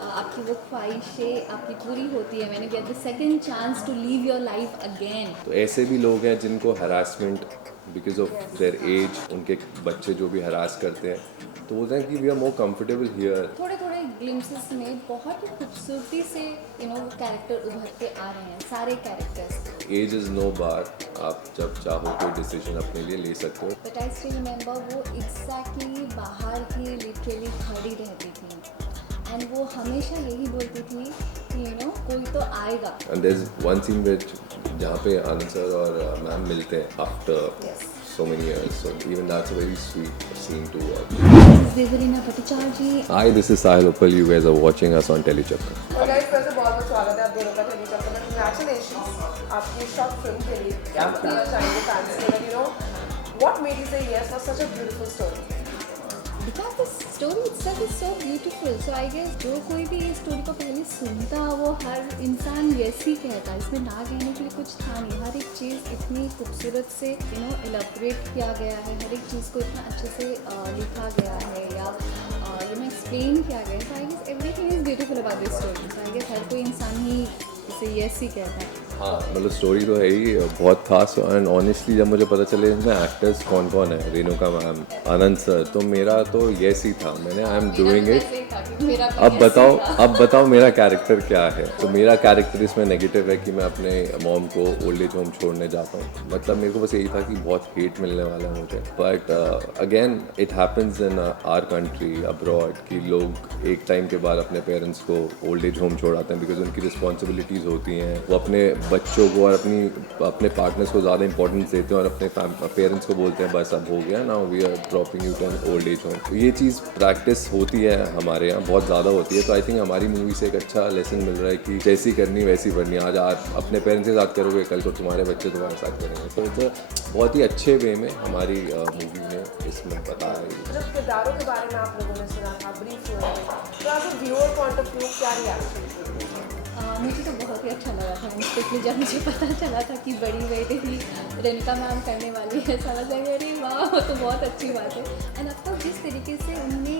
आपकी वो ख्वाहिशें आपकी पूरी होती है, मैंने get the second chance to live your life again. तो ऐसे भी लोग हैं जिनको harassment because of their age, उनके बच्चे जो भी हरास करते हैं, तो बोलते हैं कि we are more comfortable here. थोड़े थोड़े ग्लिम्सेस में बहुत ही खूबसूरती से वो कैरेक्टर उभर के आ रहे हैं, सारे कैरेक्टर्स। एज इज़ नो बार, आप जब चाहो कोई डिसीजन अपने लिए ले सकते हो। बट आई स्टिल रिमेंबर वो एग्जैक्टली बाहर ही लिटरली खड़ी रहती थी एंड वो हमेशा यही बोलती थी कि कोई तो आएगा। And there is one scene which जहाँ पे आनंद सर और मैम मिलते हैं after Yes. so many years, so even that's a very sweet scene to watch. This is Devarina Bhattacharya ji. Hi, this is Sahil Uppal. You guys are watching us on Telechakra. और guys वैसे बहुत बहुत स्वागत है आप दोनों का टेलीचक्र में। कंग्रेचुलेशंस आपकी शॉर्ट फिल्म के लिए। क्या बताना चाहेंगे फैंस के लिए, व्हाट मेड यू से yes for such a beautiful story? Because the story itself is so beautiful. So I guess जो कोई भी इस स्टोरी को पहले सुनता वो हर इंसान यस ही कहता। इसमें ना कहने के लिए कुछ था नहीं। हर एक चीज़ इतनी खूबसूरत से एलाबोरेट किया गया है, हर एक चीज़ को इतना अच्छे से लिखा गया है या एक्सप्लेन किया गया है। So I guess everything is beautiful about this story. So I guess हर कोई इंसान ही इसे यस ही कहता है। हाँ, मतलब स्टोरी तो है ही बहुत खास। एंड ऑनेस्टली जब मुझे पता चले इसमें एक्टर्स कौन कौन है, रेणुका मैम, आनंद सर, तो मेरा तो यस ही था। मैंने आई एम डूइंग इट। अब बताओ मेरा कैरेक्टर क्या है। तो मेरा कैरेक्टर इसमें नेगेटिव है कि मैं अपने मॉम को ओल्ड एज होम छोड़ने जाता हूँ। मतलब मेरे को बस यही था कि बहुत हेट मिलने वाला है मुझे। But again it happens in our country abroad कि लोग एक टाइम के बाद अपने पेरेंट्स को ओल्ड एज होम छोड़ाते हैं बिकॉज उनकी रिस्पॉन्सिबिलिटीज़ होती हैं। वो अपने बच्चों को और अपने पार्टनर्स को ज़्यादा इंपॉर्टेंस देते हैं और अपने पेरेंट्स को बोलते हैं बस अब हो गया ना, we are dropping you to an old age home. तो ये चीज़ प्रैक्टिस होती है हमारे यहाँ, बहुत ज़्यादा होती है। तो आई थिंक हमारी मूवी से एक अच्छा लेसन मिल रहा है कि जैसी करनी वैसी बननी। आज आप अपने पेरेंट्स के साथ करोगे, कल को तुम्हारे बच्चे तुम्हारे साथ करेंगे। तो बहुत ही अच्छे वे में हमारी मूवी ने इसमें बताया है। जब किरदारों के बारे में आप लोगों ने सुना था ब्रीफ हुए तो as a viewer point of view क्या रिएक्शन? मुझे तो बहुत ही अच्छा लगा था, स्पेशली जब मुझे पता चला था कि बड़ी बेटी ही रेणुका मैम करने वाली है। समझ लगे अरे वाह, वो तो बहुत अच्छी बात है। एंड ऑफकोर्स जिस तरीके से उन्होंने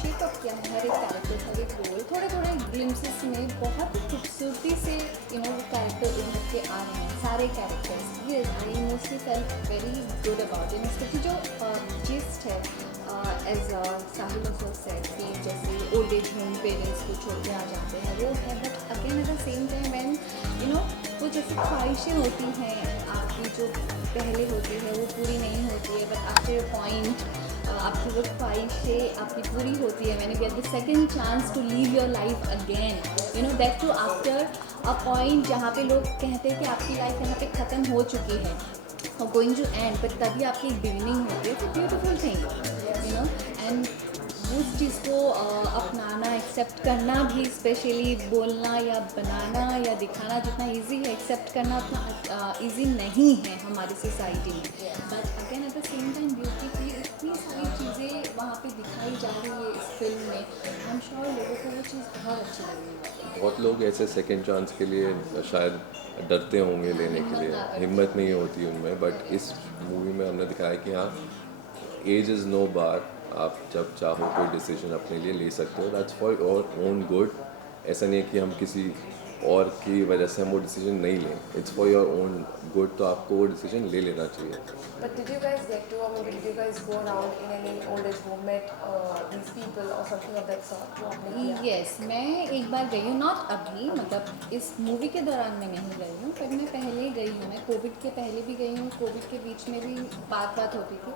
शेप अप किया है हर एक कैरेक्टर, हर एक रोल, थोड़े थोड़े ग्लिम्सेस में बहुत ही खूबसूरती से वो कैरेक्टर उभर के आ रहे हैं, सारे कैरेक्टर्स। ये I mostly felt very good about it, specially जो जिस्ट है एज साहिल ऑल्सो सेड कि जैसे ओल्ड एज होम पेरेंट्स को छोड़ के आ जाते हैं वो है। But again at the same time when वो जैसे ख्वाहिशें होती हैं आपकी जो पहले होती है वो पूरी नहीं होती है, बट आफ्टर अ पॉइंट आपकी वो ख्वाहिशें आपकी पूरी होती है। मैंने get the second chance to live your life again, that too after a point जहाँ पे लोग कहते हैं कि आपकी लाइफ यहाँ पे ख़त्म हो चुकी है और गोइंग टू एंड, बट तभी आपकी एक बिगिनिंग होती है। It's a beautiful thing and उस चीज़ को अपनाना, एक्सेप्ट करना भी, स्पेशली बोलना या बनाना या दिखाना जितना इजी है, एक्सेप्ट करना उतना इजी नहीं है हमारी सोसाइटी में। But again at the same time beauty की इतनी सारी चीज़ें वहाँ पे दिखाई जा रही है इस फिल्म में। आई एम श्योर लोगों को वो चीज़ बहुत अच्छी लगेगी। बहुत लोग ऐसे सेकंड चांस के लिए शायद डरते होंगे लेने के लिए, हिम्मत नहीं होती उनमें। बट इस मूवी में हमने दिखाया कि हाँ, एज इज़ नो बार, आप जब चाहो कोई डिसीजन अपने लिए ले सकते हो। That's for your own good. ऐसा नहीं है कि हम किसी और की वजह से हम वो डिसीजन नहीं लें, it's for your own good. तो आपको वो डिसीजन ले लेना चाहिए। But did you guys get to, I mean, did you guys go around in any old age home, met these people or something of that sort? जो आपने किया? Yes, मैं एक बार गई हूँ, नॉट अभी, मतलब इस मूवी के दौरान मैं नहीं गई हूँ, पर मैं पहले गई हूँ। मैं कोविड के पहले भी गई हूँ, कोविड के बीच में भी बात होती थी।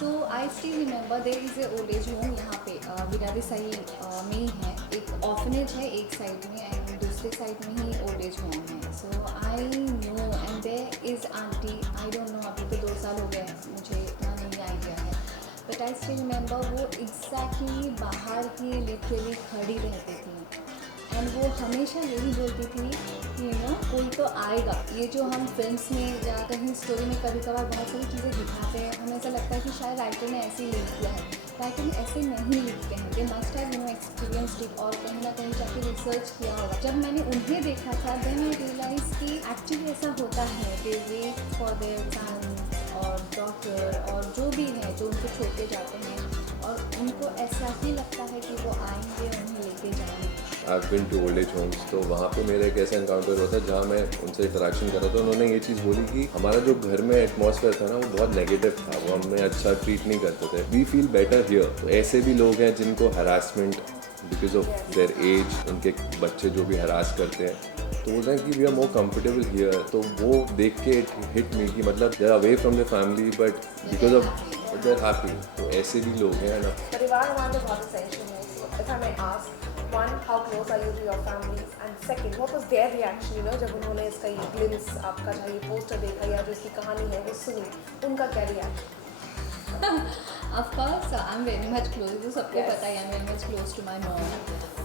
So I still remember there is a old age home यहाँ पे बिरारी सही में ही है। एक ऑर्फनेज है एक साइड में एंड दूसरे साइड में ही ओल्ड एज होम है। So I know and there is aunty, I don't know, अभी तो 2 साल हो गए हैं, मुझे इतना नहीं आइडिया है। बट आई स्टिल रिमेंबर वो एग्जैक्टली बाहर ही लिटरली खड़ी रहती थी एंड वो हमेशा यही बोलती थी कि कोई तो आएगा। ये जो हम फिल्म्स में या कहीं स्टोरी में कभी कभार बहुत सारी चीज़ें दिखाते हैं, हमें ऐसा लगता है कि शायद राइटर ने ऐसे ही लिख किया है। राइटर ने ऐसे नहीं लिखते हैं, they must have experienced it और कहीं ना कहीं जाके रिसर्च किया होगा। जब मैंने उन्हें देखा था देन आई रियलाइज कि एक्चुअली ऐसा होता है, दे वेट फॉर देयर सन और डॉक्टर और जो भी है जो उनको छोड़ के जाते हैं और उनको ऐसा ही लगता है कि वो आएंगे उन्हें लेके जाएंगे। I've been to old age homes, तो वहाँ पे मेरा एक ऐसा एनकाउंटर हुआ था जहाँ मैं उनसे इंटरेक्शन कर रहा था. उन्होंने ये चीज़ बोली कि हमारा जो घर में एटमॉस्फेयर था ना वो बहुत नेगेटिव था, वो हमें अच्छा ट्रीट नहीं करते थे. We feel better here. तो ऐसे भी लोग हैं जिनको harassment because of their age, उनके बच्चे जो भी हरास करते हैं, तो बोलते हैं कि we are more comfortable here. तो वो देख के हिट मी कि मतलब they are away from the family but because of they are happy. तो ऐसे भी लोग हैं ना. परिवार हमारे लिए बहुत essential है. So if I may ask, one, how close are you to your family? And second, what was their reaction, you know, जब उन्होंने इसका ये glimpse आपका जो ये पोस्टर देखा या जो इसकी कहानी है वो सुनी, उनका क्या reaction? Of course, I'm very much close. तो सबको Yes. पता है I'm very much close to my mom,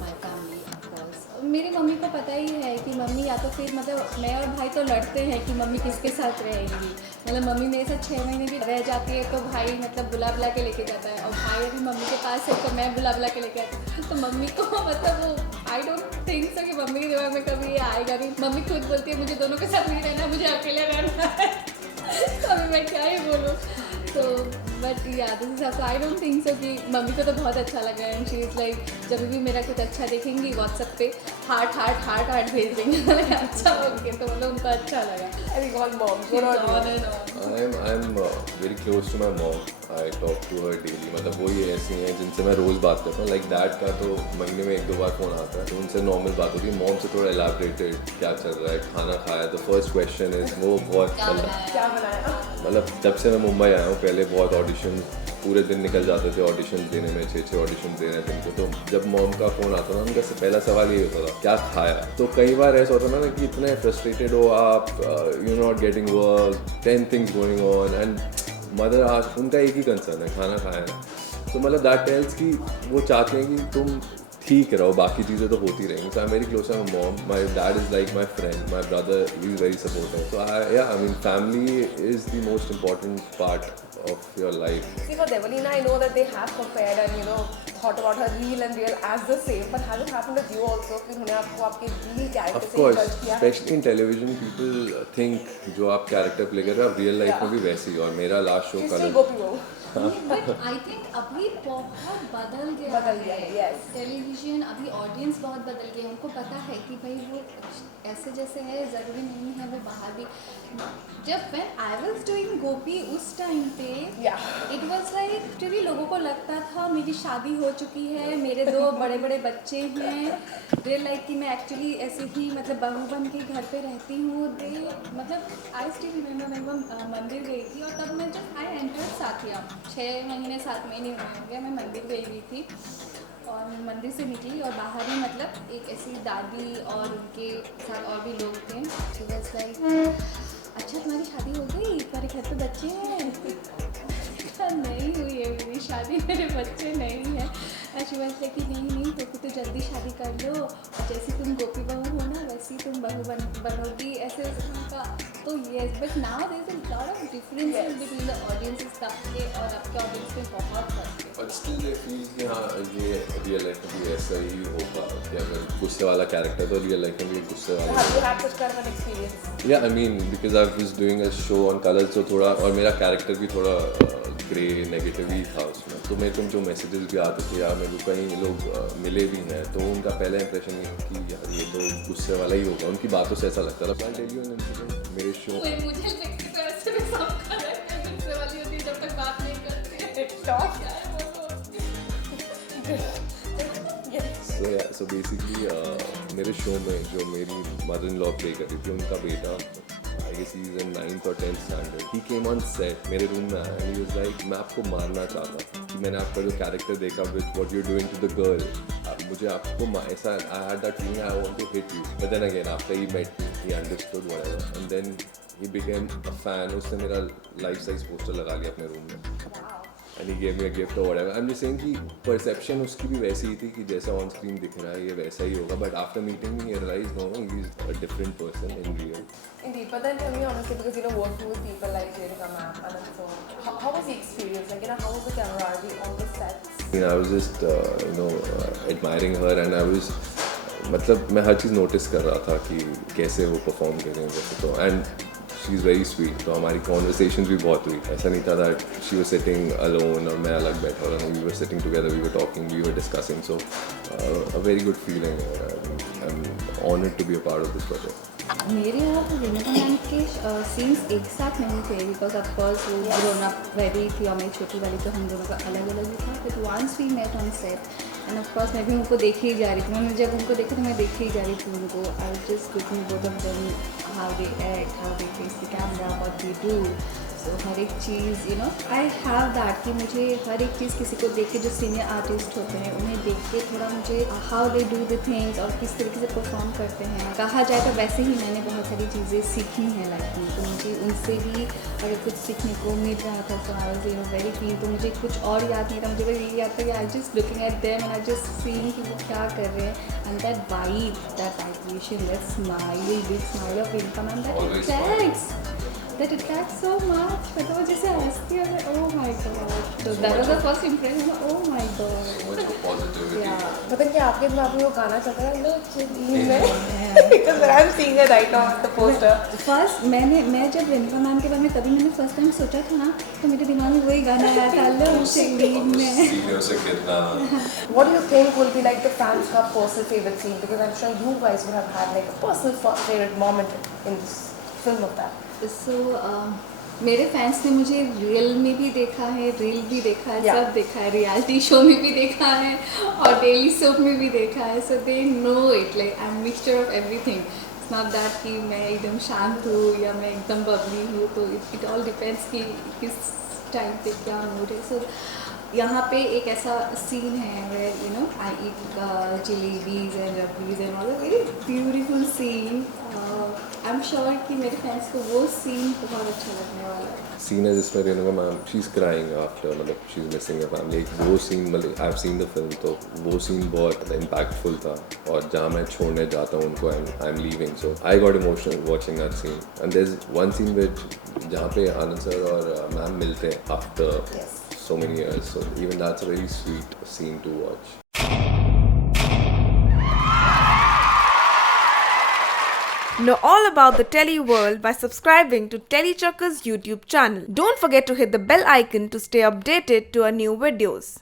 my family, of course. मेरी मम्मी को पता ही है कि मम्मी या तो फिर मतलब मैं और भाई तो लड़ते हैं कि मम्मी किसके साथ रहेंगी. मतलब मम्मी मेरे साथ 6 महीने भी रह जाती है तो भाई मतलब बुला बुला के लेके जाता है, और भाई अभी मम्मी के पास है तो मैं बुला बुला के लेके आती हूँ. तो मम्मी को मतलब वो आई डोंट थिंक सो कि मम्मी के दिमाग में कभी ये आएगा भी. मम्मी खुद बोलती है मुझे दोनों के साथ नहीं रहना, मुझे अकेले रहना है. तो अभी मैं क्या ही बोलूँ. तो बट या this is I don't think so कि मम्मी को तो बहुत अच्छा लगा. एंड शी इज़ लाइक जब भी मेरा कुछ अच्छा देखेंगी व्हाट्सएप पे हार्ट हार्ट हार्ट हार्ट भेज देंगे. मतलब अच्छा ओके, तो मतलब उनको अच्छा लगा. I think all moms. What about you? I'm very close to my mom. I talk to her daily. मतलब वही ऐसी हैं जिनसे मैं रोज़ बात करता हूँ. लाइक डैड का तो महीने में 1-2 बार फ़ोन आता है, तो उनसे नॉर्मल बात होती है. मॉम से थोड़ा एलैबोरेटेड, क्या चल रहा है, खाना खाया, द फर्स्ट क्वेश्चन इज वो बहुत क्या बनाया? मतलब जब से मैं मुंबई आया हूँ पहले बहुत ऑडिशन पूरे दिन निकल जाते थे ऑडिशन देने में, 6 ऑडिशन देने दिन के. तो जब मॉम का फ़ोन आता था उनका पहला सवाल ये होता था क्या खाया. तो कई बार ऐसा होता ना कि इतने फ्रस्ट्रेटेड हो आप, you not getting work, 10 things going on, and mother आज उनका एक ही कंसर्न है खाना खाया. तो मतलब दैट टेल्स कि वो चाहते हैं कि तुम ठीक रहो, बाकी चीज़ें तो होती रहेंगी. So I am very close to my mom. My dad is like my friend, my brother is very supportive. So I mean family is the most important part of your life. See, for Devalina, I know that they have compared and, you know, thought about her real and real as the same. But has it happened with you also? कि उन्होंने आपको आपके real character Of से course, judge किया? especially in television, people think जो आप character play कर रहे हो आप real life में भी वैसी हो. और मेरा last show She's कल still Gopi Bahu. But I think अभी बहुत बदल गया है. yes. टेलीविजन अभी ऑडियंस बहुत बदल गया है. उनको पता है कि भाई वो ऐसे जैसे है, ज़रूरी नहीं है वो बाहर भी. जब व्हेन आई वाज डूइंग गोपी उस टाइम पे Yeah. इट वाज लाइक क्योंकि लोगों को लगता था मेरी शादी हो चुकी है, मेरे 2 बड़े बड़े बच्चे हैं, दे लाइक कि मैं एक्चुअली ऐसे ही मतलब बहू बन के घर पे रहती हूँ. दे मतलब आई स्टिल रिमेंबर मैं मंदिर गई थी और तब मैं जब आई एंटर्ड साथिया 6 महीने 7 महीने हुए होंगे, मैं मंदिर गई हुई थी और मंदिर से निकली और बाहर ही मतलब एक ऐसी दादी और उनके साथ और भी लोग थे. शी वाज लाइक अच्छा तुम्हारी शादी हो गई, तुम्हारे घर पे बच्चे हैं? नहीं हुई है मेरी शादी, मेरे बच्चे नहीं हैं. शी वाज लाइक कि नहीं तो जल्दी शादी कर लो, जैसी तुम गोपी बहू हो ना वैसी तुम बहू बनोगी, ऐसे का. तो yes, but now there is lot of differences between the audiences के और आपके ऑडियंस में बहुत फर्क है. But still they feel कि हाँ ये रियल लाइफ में भी ऐसा ही होगा कि अगर गुस्से वाला कैरेक्टर तो रियल लाइफ में भी गुस्से वाला. Have you had such kind of an experience? Yeah, I mean because I was doing a show on Colors, तो थोड़ा और मेरा कैरेक्टर भी थोड़ा ग्रे नेगेटिव ही था उसमें. तो मेरे को जो मैसेजेस भी आते थे या मेरे को कई लोग मिले भी हैं तो उनका पहला इंप्रेशन ये कि यार ये तो गुस्से वाला ही होगा. उनकी बातों से ऐसा लगता था. मेरे शो मुझे लगती है ऐसे भी सब कर रहे हैं, गुस्से वाली होती है जब तक बात नहीं करते. Stop. So basically मेरे शो में जो मेरी मदर इन लॉ प्ले कर रही थी उनका बेटा I guess he is in 9th or 10th standard. He came on set, मेरे रूम में आया एंड ही वाज लाइक मैं आपको मारना चाहता कि मैंने आपका जो कैरेक्टर देखा with what you doing to the girl, मुझे आपको ऐसा I had that feeling I want to hit you. But then again after he met me he understood whatever and then he became a fan. उसने मेरा life size poster लगा लिया अपने room में and he gave me a gift or whatever. I'm just saying कि perception उसकी भी वैसी ही थी कि जैसा on screen दिख रहा है ये वैसा ही होगा. But after meeting me, I realized no, he is a different person in real. Indeed, but then tell me honestly, because you know working with people like Renuka ma'am and so on, how was the experience? Like, you know, how was the camaraderie on the sets? I was just admiring her and I was मतलब मैं हर चीज़ notice कर रहा था कि कैसे वो perform करेंगे. तो and she is very sweet, तो हमारी कॉन्वर्सेशन भी बहुत हुई। ऐसा नहीं था that she was sitting alone और मैं अलग बैठा हुआ था, we were sitting together, we were talking, we were discussing, so a very good feeling. I am honoured to be a part of this project. मेरे यहाँ पर रेणुका मैम के सीन्स एक साथ नहीं थे, बिकॉज ऑफकोर्स वो ग्रोन अप वेरी थी और मेरी छोटी वाली, तो हम दोनों का अलग अलग ही था। But once we met on set and of course मैं भी उनको देखे ही जा रही थी, मैंने जब उनको देखा तो मैं देखे ही जा रही थी उनको। I just looking both of them, how they act, how they face the camera, what they do. So हर एक चीज़ you know I have that कि मुझे हर एक चीज़ किसी को देख के, जो सीनियर आर्टिस्ट होते हैं उन्हें देख के थोड़ा मुझे how they do the things और किस तरीके से परफॉर्म करते हैं, कहा जाए तो वैसे ही मैंने बहुत सारी चीज़ें सीखी हैं लाइफ में, तो मुझे उनसे भी अगर कुछ सीखने को मिल रहा था। So I was you know very feel, तो मुझे कुछ और याद नहीं था, मुझे बस यही याद था कि आई just looking at them and I just seeing कि वो क्या कर रहे हैं and that vibe, that vibration, that smile, big smile of income and that attracts so much। मतलब वो जैसे हंसती है, oh my god, so that was the first impression, oh my god, So much positivity. yeah। पता नहीं आपके दिमाग में वो गाना चल रहा है लो चिली में, because I am seeing it right now on the poster। First मैं जब रेणुका मैम के बारे में तभी मैंने फर्स्ट टाइम सोचा था ना, तो मेरे दिमाग में वही गाना आया था, लो चिली में। सीनियर से कितना What do you think will be like the fans' का personal favorite scene? Because I'm sure you guys would have had like a personal favorite moment in this film of that। सो मेरे fans ने मुझे real में भी देखा है, reel भी देखा है, Yeah। सब देखा है, रियलिटी शो में भी देखा है और डेली सोप में भी देखा है। So they know it, like I am mixture of everything. It's not that कि मैं एकदम शांत हूँ या मैं एकदम बबली हूँ, तो इट ऑल डिपेंड्स कि किस टाइम पे क्या मूड है। सो यहाँ पे एक ऐसा सीन है where you know I eat jalebis and rabris and all, very beautiful scene. I am sure कि मेरे फैंस को वो सीन बहुत अच्छा लगने वाला है। सीन है जिसमें Renuka ma'am she is crying after, मतलब she is missing a family, वो सीन, मतलब I have seen the film, तो वो सीन बहुत इम्पैक्टफुल था। और जहाँ मैं छोड़ने जाता हूँ उनको, I am leaving, so I got emotional watching that scene. And there is one scene which जहाँ पे आनंद सर और मैम मिलते हैं after so many years, so even that's a very sweet scene to watch. Know all about the Telly world by subscribing to Telly Chuckers YouTube channel. Don't forget to hit the bell icon to stay updated to our new videos.